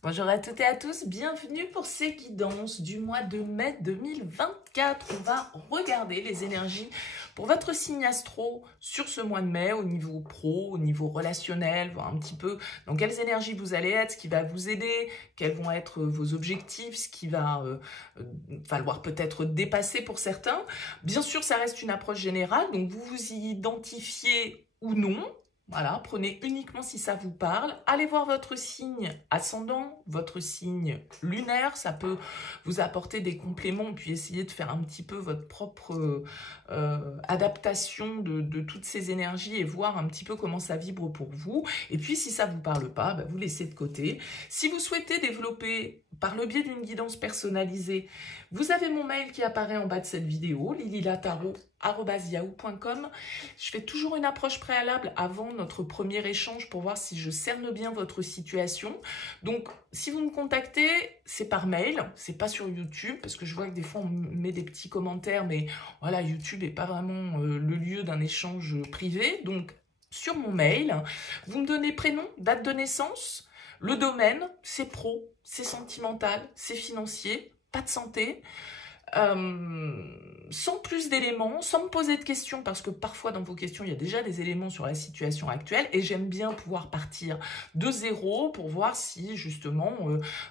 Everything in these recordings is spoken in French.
Bonjour à toutes et à tous, bienvenue pour ces guidances du mois de mai 2024. On va regarder les énergies pour votre signe astro sur ce mois de mai au niveau pro, au niveau relationnel, voir un petit peu dans quelles énergies vous allez être, ce qui va vous aider, quels vont être vos objectifs, ce qui va falloir peut-être dépasser pour certains. Bien sûr, ça reste une approche générale, donc vous vous y identifiez ou non. Voilà, prenez uniquement si ça vous parle. Allez voir votre signe ascendant, votre signe lunaire. Ça peut vous apporter des compléments, puis essayer de faire un petit peu votre propre adaptation de toutes ces énergies et voir un petit peu comment ça vibre pour vous. Et puis, si ça ne vous parle pas, bah, vous laissez de côté. Si vous souhaitez développer par le biais d'une guidance personnalisée, vous avez mon mail qui apparaît en bas de cette vidéo, lililatarot@yahoo.com. Je fais toujours une approche préalable avant notre premier échange pour voir si je cerne bien votre situation. Donc, si vous me contactez, c'est par mail, c'est pas sur YouTube, parce que je vois que des fois on met des petits commentaires, mais voilà, YouTube n'est pas vraiment le lieu d'un échange privé. Donc, sur mon mail, vous me donnez prénom, date de naissance, le domaine, c'est pro, c'est sentimental, c'est financier, pas de santé. Sans plus d'éléments, sans me poser de questions, parce que parfois dans vos questions, il y a déjà des éléments sur la situation actuelle, et j'aime bien pouvoir partir de zéro pour voir si justement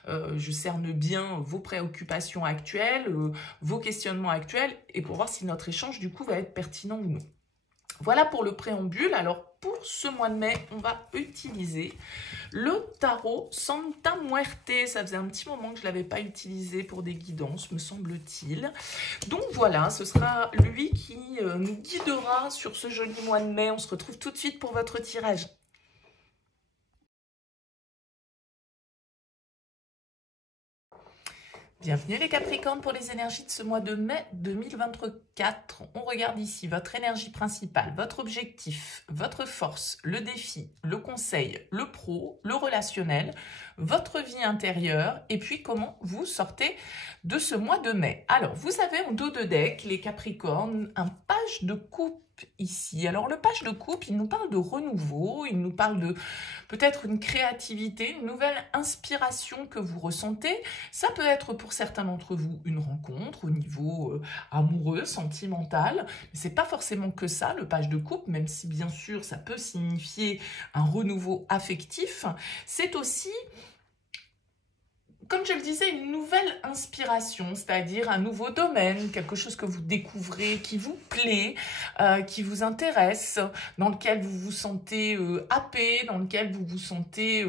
je cerne bien vos préoccupations actuelles, vos questionnements actuels, et pour voir si notre échange du coup va être pertinent ou non. Voilà pour le préambule. Alors pour ce mois de mai, on va utiliser le tarot Santa Muerte. Ça faisait un petit moment que je ne l'avais pas utilisé pour des guidances, me semble-t-il. Donc voilà, ce sera lui qui nous guidera sur ce joli mois de mai. On se retrouve tout de suite pour votre tirage. Bienvenue les Capricornes pour les énergies de ce mois de mai 2024. On regarde ici votre énergie principale, votre objectif, votre force, le défi, le conseil, le pro, le relationnel, votre vie intérieure et puis comment vous sortez de ce mois de mai. Alors, vous avez en dos de deck, les Capricornes, un page de coupe ici. Alors, le page de coupe, il nous parle de renouveau, il nous parle de peut-être une créativité, une nouvelle inspiration que vous ressentez. Ça peut être pour certains d'entre vous une rencontre au niveau amoureux, sentimental. Mais c'est pas forcément que ça, le page de coupe, même si bien sûr ça peut signifier un renouveau affectif. C'est aussi, comme je le disais, une nouvelle inspiration, c'est-à-dire un nouveau domaine, quelque chose que vous découvrez, qui vous plaît, qui vous intéresse, dans lequel vous vous sentez happé, dans lequel vous vous sentez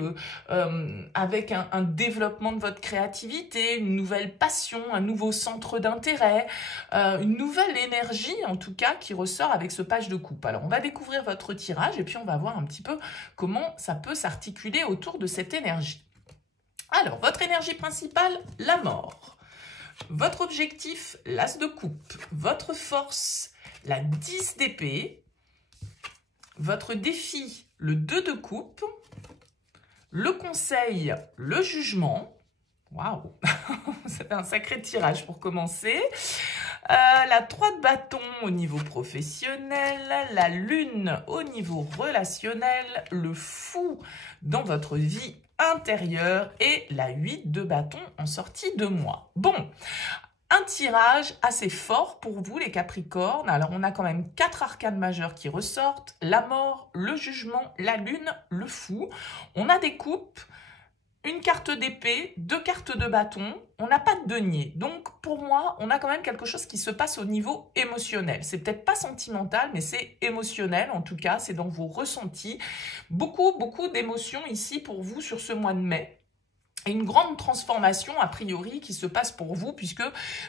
avec un développement de votre créativité, une nouvelle passion, un nouveau centre d'intérêt, une nouvelle énergie en tout cas qui ressort avec ce page de coupe. Alors on va découvrir votre tirage et puis on va voir un petit peu comment ça peut s'articuler autour de cette énergie. Alors, votre énergie principale, la mort. Votre objectif, l'as de coupe. Votre force, la 10 d'épée. Votre défi, le 2 de coupe. Le conseil, le jugement. Waouh, ça fait un sacré tirage pour commencer. La 3 de bâton au niveau professionnel, la lune au niveau relationnel, le fou dans votre vie intérieure et la 8 de bâton en sortie de mois. Bon, un tirage assez fort pour vous les Capricornes. Alors on a quand même 4 arcanes majeures qui ressortent, la mort, le jugement, la lune, le fou. On a des coupes, une carte d'épée, 2 cartes de bâton, on n'a pas de denier. Donc pour moi, on a quand même quelque chose qui se passe au niveau émotionnel. C'est peut-être pas sentimental, mais c'est émotionnel en tout cas, c'est dans vos ressentis. Beaucoup d'émotions ici pour vous sur ce mois de mai. Et une grande transformation a priori qui se passe pour vous puisque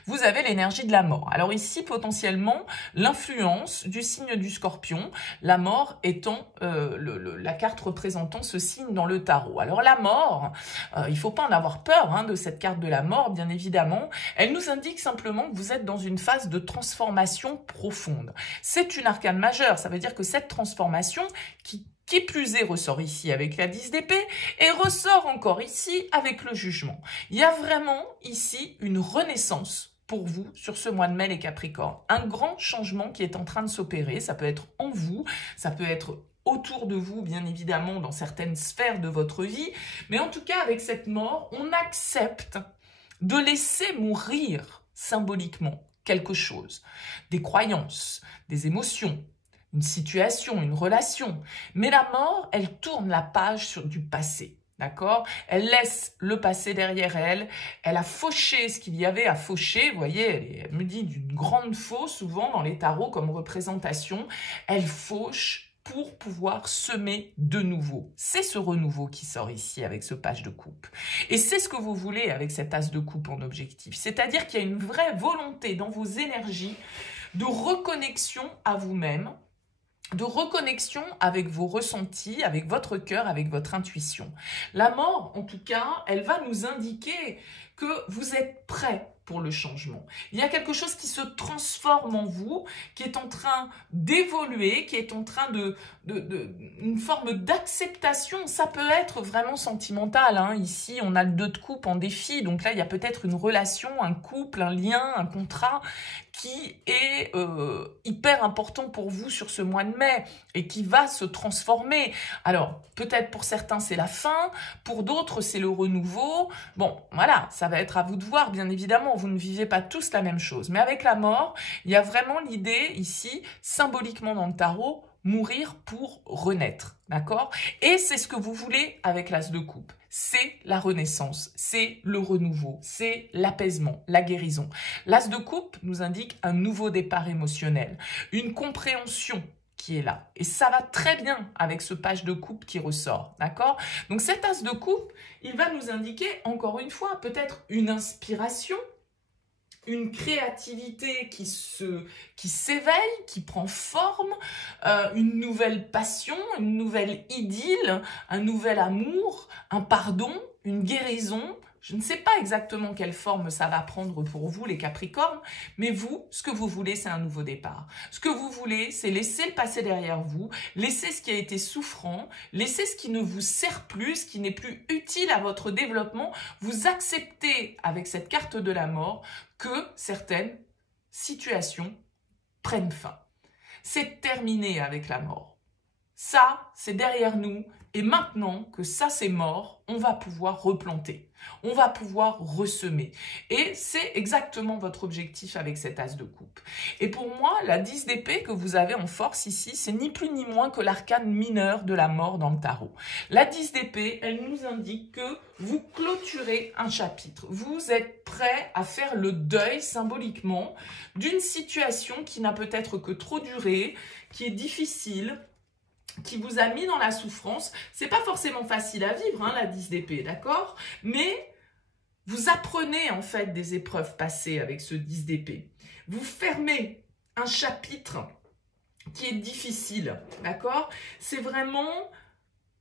vous avez l'énergie de la mort. Alors ici potentiellement l'influence du signe du Scorpion, la mort étant la carte représentant ce signe dans le tarot. Alors la mort, il ne faut pas en avoir peur de cette carte de la mort bien évidemment, elle nous indique simplement que vous êtes dans une phase de transformation profonde. C'est une arcane majeure, ça veut dire que cette transformation qui plus est ressort ici avec la 10 d'épée et ressort encore ici avec le jugement. Il y a vraiment ici une renaissance pour vous sur ce mois de mai les Capricornes. Un grand changement qui est en train de s'opérer, ça peut être en vous, ça peut être autour de vous, bien évidemment, dans certaines sphères de votre vie. Mais en tout cas, avec cette mort, on accepte de laisser mourir symboliquement quelque chose, des croyances, des émotions, une situation, une relation. Mais la mort, elle tourne la page du passé. D'accord? Elle laisse le passé derrière elle. Elle a fauché ce qu'il y avait à faucher. Vous voyez, elle me dit d'une grande fausse, souvent dans les tarots comme représentation. Elle fauche pour pouvoir semer de nouveau. C'est ce renouveau qui sort ici avec ce page de coupe. Et c'est ce que vous voulez avec cet as de coupe en objectif. C'est-à-dire qu'il y a une vraie volonté dans vos énergies de reconnexion à vous-même, de reconnexion avec vos ressentis, avec votre cœur, avec votre intuition. La mort, en tout cas, elle va nous indiquer que vous êtes prêt pour le changement. Il y a quelque chose qui se transforme en vous, qui est en train d'évoluer, qui est en train une forme d'acceptation. Ça peut être vraiment sentimental, hein. Ici, on a le 2 de coupe en défi, donc là, il y a peut-être une relation, un couple, un lien, un contrat qui est hyper important pour vous sur ce mois de mai et qui va se transformer. Alors, peut-être pour certains, c'est la fin, pour d'autres, c'est le renouveau. Bon, voilà, ça va être à vous de voir, bien évidemment, vous ne vivez pas tous la même chose. Mais avec la mort, il y a vraiment l'idée ici, symboliquement dans le tarot, mourir pour renaître, d'accord? Et c'est ce que vous voulez avec l'as de coupe. C'est la renaissance, c'est le renouveau, c'est l'apaisement, la guérison. L'as de coupe nous indique un nouveau départ émotionnel, une compréhension qui est là. Et ça va très bien avec ce page de coupe qui ressort, d'accord? Donc cet as de coupe, il va nous indiquer, encore une fois, peut-être une inspiration, une créativité qui s'éveille, qui prend forme, une nouvelle passion, une nouvelle idylle, un nouvel amour, un pardon, une guérison. Je ne sais pas exactement quelle forme ça va prendre pour vous, les Capricornes, mais vous, ce que vous voulez, c'est un nouveau départ. Ce que vous voulez, c'est laisser le passé derrière vous, laisser ce qui a été souffrant, laisser ce qui ne vous sert plus, ce qui n'est plus utile à votre développement. Vous acceptez, avec cette carte de la mort, que certaines situations prennent fin. C'est terminé avec la mort. Ça, c'est derrière nous. Et maintenant que ça, c'est mort, on va pouvoir replanter. On va pouvoir ressemer. Et c'est exactement votre objectif avec cet as de coupe. Et pour moi, la 10 d'épée que vous avez en force ici, c'est ni plus ni moins que l'arcane mineur de la mort dans le tarot. La 10 d'épée, elle nous indique que vous clôturez un chapitre. Vous êtes prêt à faire le deuil symboliquement d'une situation qui n'a peut-être que trop duré, qui est difficile, qui vous a mis dans la souffrance. C'est pas forcément facile à vivre, hein, la 10 d'épée, d'accord? Mais vous apprenez en fait des épreuves passées avec ce 10 d'épée. Vous fermez un chapitre qui est difficile, d'accord? C'est vraiment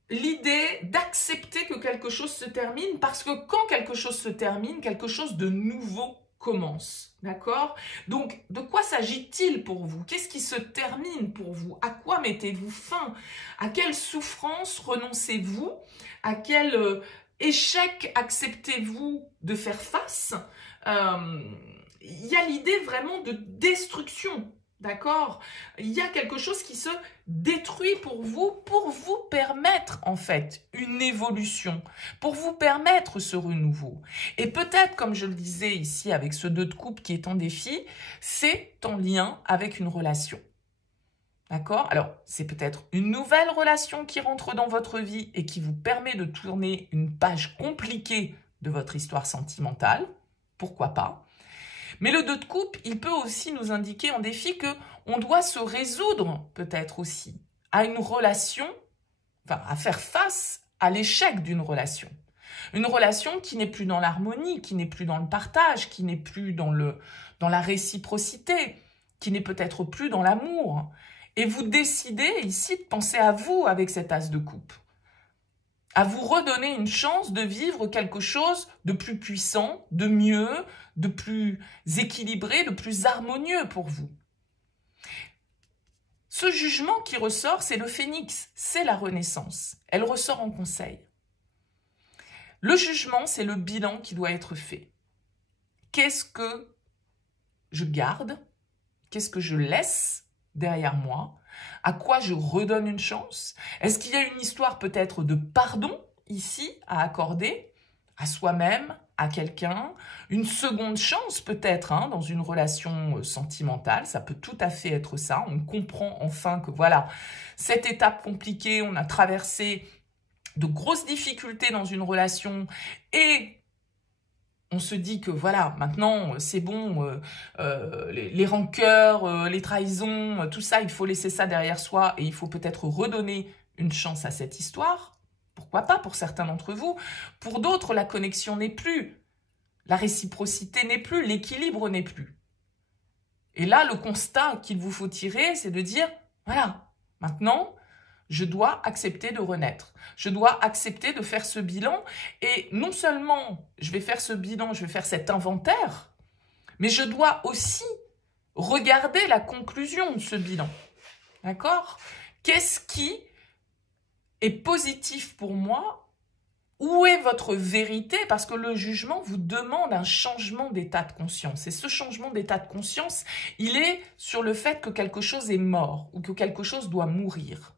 l'idée d'accepter que quelque chose se termine, parce que quand quelque chose se termine, quelque chose de nouveau commence, d'accord? Donc, de quoi s'agit-il pour vous? Qu'est-ce qui se termine pour vous? À quoi mettez-vous fin? À quelle souffrance renoncez-vous? À quel échec acceptez-vous de faire face? Il y a l'idée vraiment de destruction, d'accord? Il y a quelque chose qui se détruit pour vous permettre en fait une évolution, pour vous permettre ce renouveau. Et peut-être, comme je le disais ici avec ce 2 de coupe qui est en défi, c'est en lien avec une relation. D'accord? Alors, c'est peut-être une nouvelle relation qui rentre dans votre vie et qui vous permet de tourner une page compliquée de votre histoire sentimentale. Pourquoi pas? Mais le 2 de coupe, il peut aussi nous indiquer en défi qu'on doit se résoudre peut-être aussi à une relation, enfin à faire face à l'échec d'une relation. Une relation qui n'est plus dans l'harmonie, qui n'est plus dans le partage, qui n'est plus dans la réciprocité, qui n'est peut-être plus dans l'amour. Et vous décidez ici de penser à vous avec cet as de coupe, à vous redonner une chance de vivre quelque chose de plus puissant, de mieux, de plus équilibré, de plus harmonieux pour vous. Ce jugement qui ressort, c'est le phénix, c'est la renaissance. Elle ressort en conseil. Le jugement, c'est le bilan qui doit être fait. Qu'est-ce que je garde? Qu'est-ce que je laisse derrière moi? À quoi je redonne une chance? Est-ce qu'il y a une histoire peut-être de pardon ici à accorder à soi-même, à quelqu'un? Une seconde chance peut-être hein, dans une relation sentimentale, ça peut tout à fait être ça. On comprend enfin que voilà, cette étape compliquée, on a traversé de grosses difficultés dans une relation et on se dit que voilà, maintenant c'est bon, les rancœurs, les trahisons, tout ça, il faut laisser ça derrière soi et il faut peut-être redonner une chance à cette histoire. Pourquoi pas pour certains d'entre vous? Pour d'autres, la connexion n'est plus, la réciprocité n'est plus, l'équilibre n'est plus. Et là, le constat qu'il vous faut tirer, c'est de dire, voilà, maintenant, je dois accepter de renaître. Je dois accepter de faire ce bilan. Et non seulement je vais faire ce bilan, je vais faire cet inventaire, mais je dois aussi regarder la conclusion de ce bilan. D'accord? Qu'est-ce qui est positif pour moi? Où est votre vérité? Parce que le jugement vous demande un changement d'état de conscience. Et ce changement d'état de conscience, il est sur le fait que quelque chose est mort ou que quelque chose doit mourir.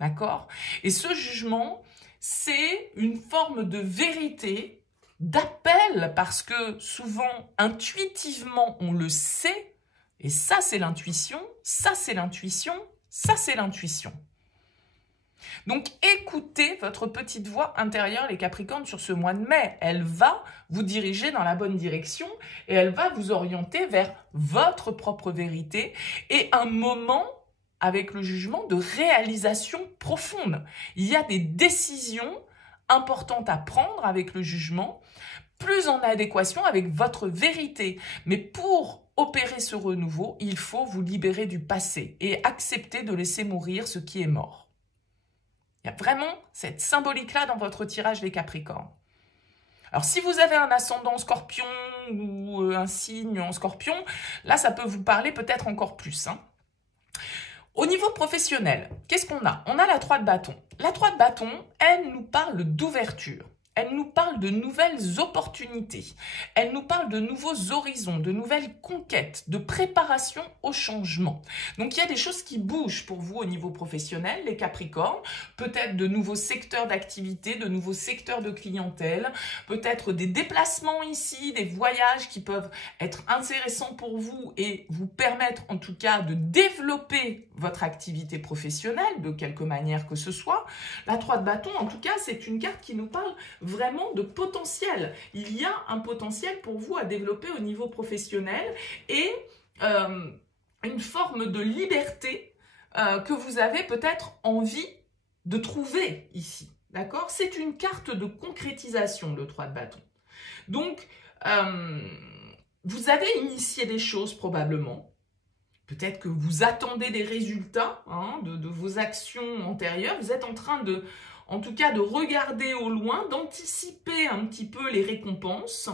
D'accord? Et ce jugement, c'est une forme de vérité, d'appel, parce que souvent, intuitivement, on le sait, et ça, c'est l'intuition, ça, c'est l'intuition, ça, c'est l'intuition. Donc, écoutez votre petite voix intérieure, les Capricornes, sur ce mois de mai. Elle va vous diriger dans la bonne direction et elle va vous orienter vers votre propre vérité et un moment avec le jugement de réalisation profonde. Il y a des décisions importantes à prendre avec le jugement, plus en adéquation avec votre vérité. Mais pour opérer ce renouveau, il faut vous libérer du passé et accepter de laisser mourir ce qui est mort. Il y a vraiment cette symbolique-là dans votre tirage des Capricornes. Alors, si vous avez un ascendant Scorpion ou un signe en Scorpion, là, ça peut vous parler peut-être encore plus, hein. Au niveau professionnel, qu'est-ce qu'on a? On a la 3 de bâton. La 3 de bâton, elle nous parle d'ouverture. Elle nous parle de nouvelles opportunités. Elle nous parle de nouveaux horizons, de nouvelles conquêtes, de préparation au changement. Donc, il y a des choses qui bougent pour vous au niveau professionnel, les Capricornes. Peut-être de nouveaux secteurs d'activité, de nouveaux secteurs de clientèle. Peut-être des déplacements ici, des voyages qui peuvent être intéressants pour vous et vous permettre en tout cas de développer votre activité professionnelle de quelque manière que ce soit. La 3 de bâton, en tout cas, c'est une carte qui nous parle vraiment de potentiel. Il y a un potentiel pour vous à développer au niveau professionnel et une forme de liberté que vous avez peut-être envie de trouver ici. D'accord? C'est une carte de concrétisation, le 3 de bâton. Donc, vous avez initié des choses probablement. Peut-être que vous attendez des résultats hein, de vos actions antérieures. Vous êtes en train de... En tout cas, de regarder au loin, d'anticiper un petit peu les récompenses.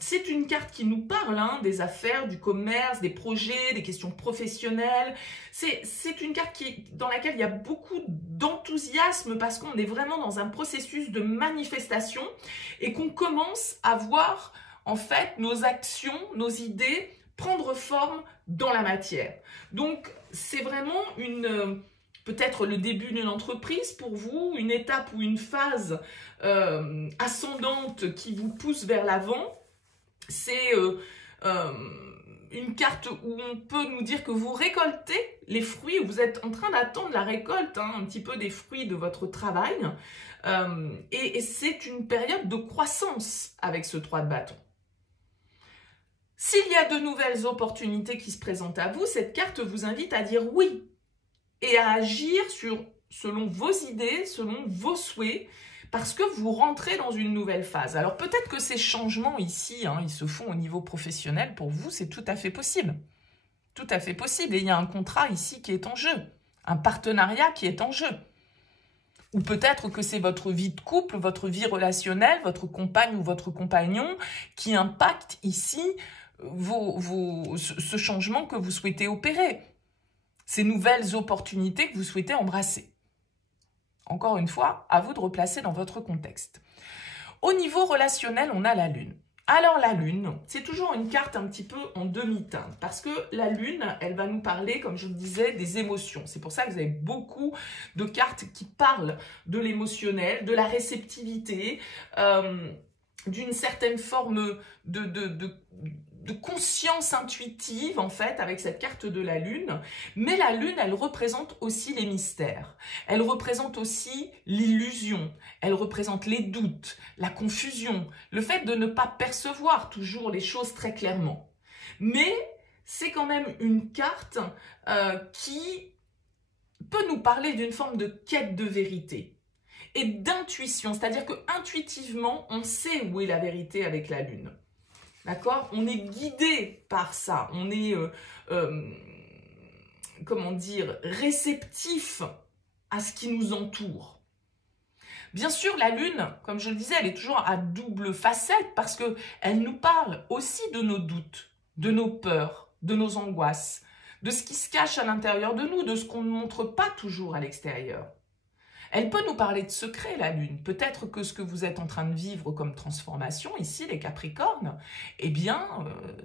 C'est une carte qui nous parle hein, des affaires, du commerce, des projets, des questions professionnelles. C'est une carte dans laquelle il y a beaucoup d'enthousiasme parce qu'on est vraiment dans un processus de manifestation et qu'on commence à voir en fait nos actions, nos idées prendre forme dans la matière. Donc, c'est vraiment peut-être le début d'une entreprise pour vous, une étape ou une phase ascendante qui vous pousse vers l'avant. C'est une carte où on peut nous dire que vous récoltez les fruits, vous êtes en train d'attendre la récolte, hein, un petit peu des fruits de votre travail. Et c'est une période de croissance avec ce 3 de bâton. S'il y a de nouvelles opportunités qui se présentent à vous, cette carte vous invite à dire oui et à agir selon vos idées, selon vos souhaits, parce que vous rentrez dans une nouvelle phase. Alors peut-être que ces changements ici, hein, ils se font au niveau professionnel, pour vous, c'est tout à fait possible. Tout à fait possible. Et il y a un contrat ici qui est en jeu, un partenariat qui est en jeu. Ou peut-être que c'est votre vie de couple, votre vie relationnelle, votre compagne ou votre compagnon qui impacte ici ce changement que vous souhaitez opérer. Ces nouvelles opportunités que vous souhaitez embrasser. Encore une fois, à vous de replacer dans votre contexte. Au niveau relationnel, on a la Lune. Alors la lune, c'est toujours une carte un petit peu en demi-teinte parce que la lune, elle va nous parler, comme je le disais, des émotions. C'est pour ça que vous avez beaucoup de cartes qui parlent de l'émotionnel, de la réceptivité, d'une certaine forme de conscience intuitive, en fait, avec cette carte de la lune. Mais la lune, elle représente aussi les mystères. Elle représente aussi l'illusion. Elle représente les doutes, la confusion, le fait de ne pas percevoir toujours les choses très clairement. Mais c'est quand même une carte qui peut nous parler d'une forme de quête de vérité et d'intuition. C'est-à-dire que intuitivement, on sait où est la vérité avec la lune. D'accord? On est guidé par ça, on est, comment dire, réceptif à ce qui nous entoure. Bien sûr, la lune, comme je le disais, elle est toujours à double facette parce qu'elle nous parle aussi de nos doutes, de nos peurs, de nos angoisses, de ce qui se cache à l'intérieur de nous, de ce qu'on ne montre pas toujours à l'extérieur. Elle peut nous parler de secrets, la lune. Peut-être que ce que vous êtes en train de vivre comme transformation, ici, les Capricornes, eh bien,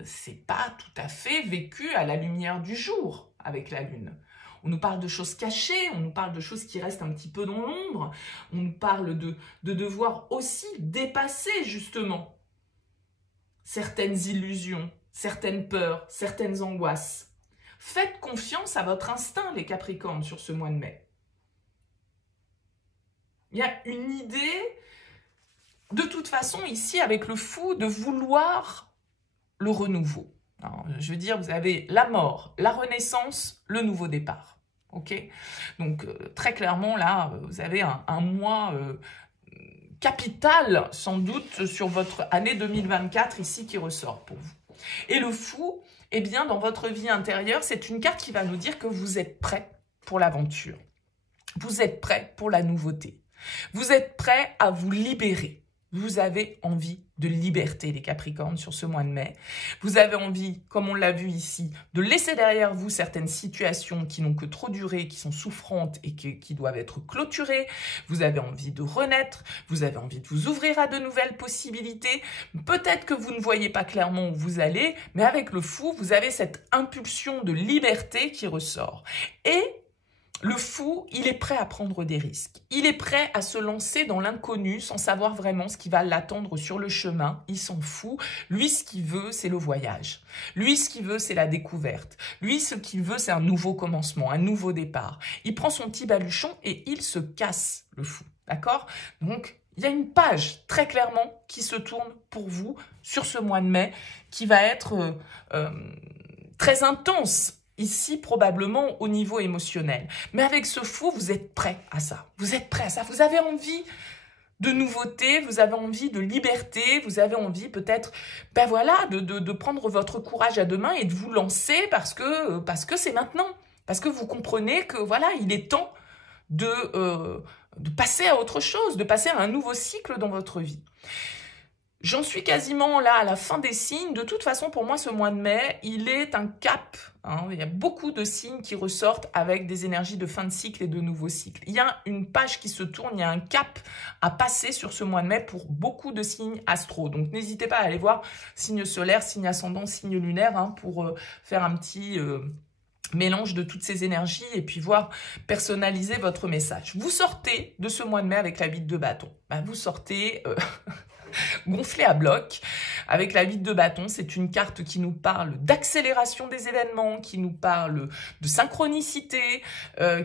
c'est pas tout à fait vécu à la lumière du jour avec la lune. On nous parle de choses cachées, on nous parle de choses qui restent un petit peu dans l'ombre, on nous parle de devoir aussi dépasser, justement, certaines illusions, certaines peurs, certaines angoisses. Faites confiance à votre instinct, les Capricornes, sur ce mois de mai. Il y a une idée, de toute façon, ici, avec le fou, de vouloir le renouveau. Alors, je veux dire, vous avez la mort, la renaissance, le nouveau départ. Ok? Donc, très clairement, là, vous avez un mois capital, sans doute, sur votre année 2024, ici, qui ressort pour vous. Et le fou, eh bien, dans votre vie intérieure, c'est une carte qui va nous dire que vous êtes prêt pour l'aventure. Vous êtes prêt pour la nouveauté. Vous êtes prêt à vous libérer. Vous avez envie de liberté, les Capricornes, sur ce mois de mai. Vous avez envie, comme on l'a vu ici, de laisser derrière vous certaines situations qui n'ont que trop duré, qui sont souffrantes et qui doivent être clôturées. Vous avez envie de renaître. Vous avez envie de vous ouvrir à de nouvelles possibilités. Peut-être que vous ne voyez pas clairement où vous allez, mais avec le fou, vous avez cette impulsion de liberté qui ressort. Et le fou, il est prêt à prendre des risques. Il est prêt à se lancer dans l'inconnu sans savoir vraiment ce qui va l'attendre sur le chemin. Il s'en fout. Lui, ce qu'il veut, c'est le voyage. Lui, ce qu'il veut, c'est la découverte. Lui, ce qu'il veut, c'est un nouveau commencement, un nouveau départ. Il prend son petit baluchon et il se casse, le fou. D'accord? Donc, il y a une page très clairement qui se tourne pour vous sur ce mois de mai qui va être très intense. Ici, probablement, au niveau émotionnel. Mais avec ce fou, vous êtes prêt à ça. Vous êtes prêt à ça. Vous avez envie de nouveauté, vous avez envie de liberté, vous avez envie peut-être, ben voilà, de prendre votre courage à deux mains et de vous lancer parce que c'est maintenant. Parce que vous comprenez que, voilà, il est temps de passer à autre chose, de passer à un nouveau cycle dans votre vie. J'en suis quasiment là à la fin des signes. De toute façon, pour moi, ce mois de mai, il est un cap. Hein. Il y a beaucoup de signes qui ressortent avec des énergies de fin de cycle et de nouveaux cycles. Il y a une page qui se tourne, il y a un cap à passer sur ce mois de mai pour beaucoup de signes astro. Donc, n'hésitez pas à aller voir signe solaire, signe ascendant, signe lunaire hein, pour faire un petit mélange de toutes ces énergies et puis voir personnaliser votre message. Vous sortez de ce mois de mai avec la 8 de bâton. Ben, vous sortez... gonflé à bloc. Avec la 8 de bâton, c'est une carte qui nous parle d'accélération des événements, qui nous parle de synchronicité,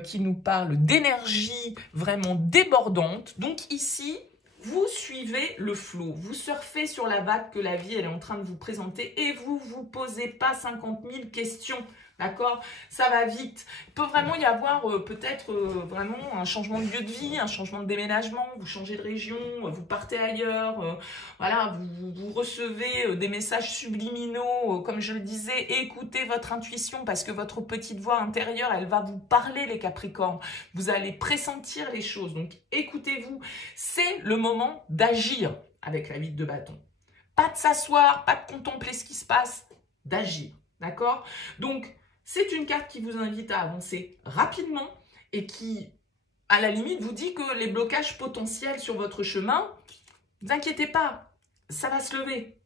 qui nous parle d'énergie vraiment débordante. Donc ici, vous suivez le flot, vous surfez sur la vague que la vie elle est en train de vous présenter et vous vous posez pas 50 000 questions. D'accord? Ça va vite. Il peut vraiment y avoir peut-être vraiment un changement de lieu de vie, un changement de déménagement, vous changez de région, vous partez ailleurs, voilà, vous recevez des messages subliminaux, comme je le disais, écoutez votre intuition parce que votre petite voix intérieure, elle va vous parler les Capricornes. Vous allez pressentir les choses, donc écoutez-vous. C'est le moment d'agir avec la 8 de bâton. Pas de s'asseoir, pas de contempler ce qui se passe, d'agir, d'accord? Donc, c'est une carte qui vous invite à avancer rapidement et qui, à la limite, vous dit que les blocages potentiels sur votre chemin, ne vous inquiétez pas, ça va se lever.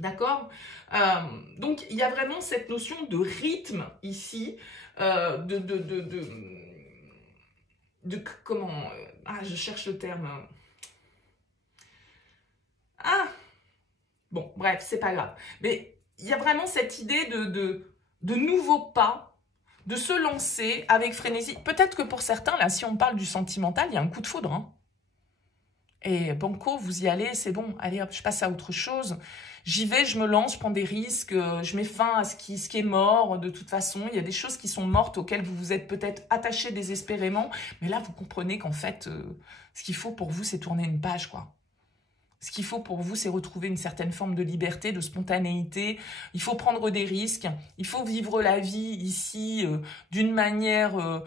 D'accord? Donc, il y a vraiment cette notion de rythme ici, comment... je cherche le terme. Bon, bref, c'est pas grave. Mais il y a vraiment cette idée de nouveaux pas, de se lancer avec frénésie. Peut-être que pour certains, là, si on parle du sentimental, il y a un coup de foudre, hein. Et banco, vous y allez, c'est bon, allez hop, je passe à autre chose. J'y vais, je me lance, je prends des risques, je mets fin à ce qui est mort. De toute façon, il y a des choses qui sont mortes auxquelles vous vous êtes peut-être attaché désespérément. Mais là, vous comprenez qu'en fait, ce qu'il faut pour vous, c'est tourner une page, quoi. Ce qu'il faut pour vous, c'est retrouver une certaine forme de liberté, de spontanéité. Il faut prendre des risques. Il faut vivre la vie ici d'une manière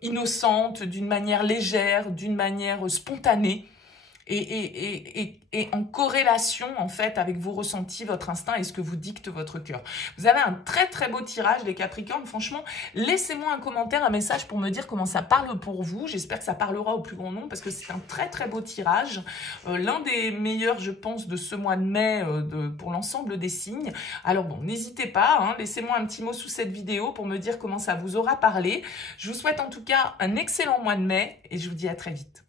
innocente, d'une manière légère, d'une manière spontanée. Et en corrélation, en fait, avec vos ressentis, votre instinct et ce que vous dicte votre cœur. Vous avez un très, très beau tirage, les Capricornes. Franchement, laissez-moi un commentaire, un message pour me dire comment ça parle pour vous. J'espère que ça parlera au plus grand nombre parce que c'est un très, très beau tirage. L'un des meilleurs, je pense, de ce mois de mai pour l'ensemble des signes. Alors bon, n'hésitez pas, hein, laissez-moi un petit mot sous cette vidéo pour me dire comment ça vous aura parlé. Je vous souhaite en tout cas un excellent mois de mai et je vous dis à très vite.